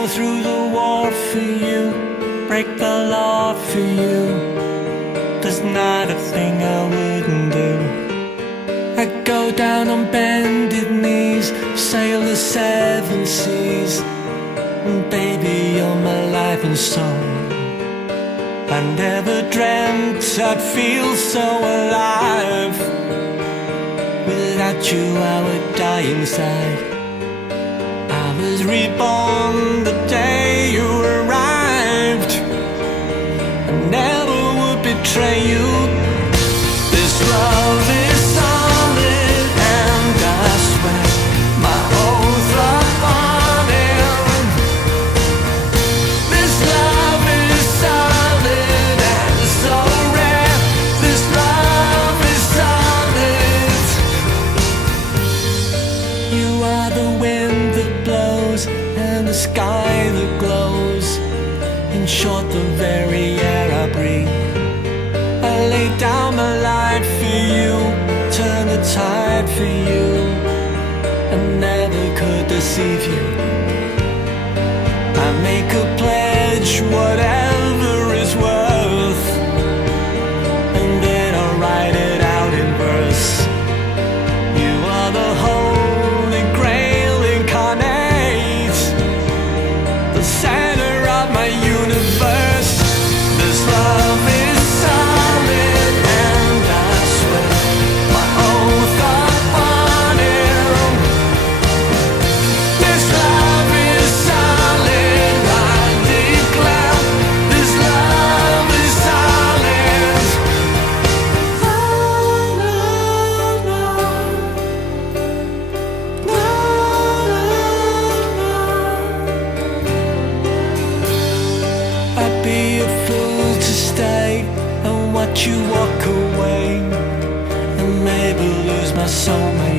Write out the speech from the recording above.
go through the war for you, break the law for you. There's not a thing I wouldn't do. I'd go down on bended knees, sail the seven seas. And baby, you're my life and soul. I never dreamt I'd feel so alive. Without you I would die inside. I was reborn the day you arrived. I never would betray you. This love is solid and I swear my oath upon it. This love is solid and so rare. This love is solid. You are the wind that blows and the sky that glows. In short, the very air I breathe. I lay down my life for you, turn the tide for you. I never could deceive you. I make a pledge, whatever is worth, and then I write it out in verse. You are the holy grail incarnate, the center of my universe. This love is solid and I swear my oath upon it. This love is solid, I declare. This love is solid. I'd be a fool to stay and watch you walk away, and maybe lose my soulmate.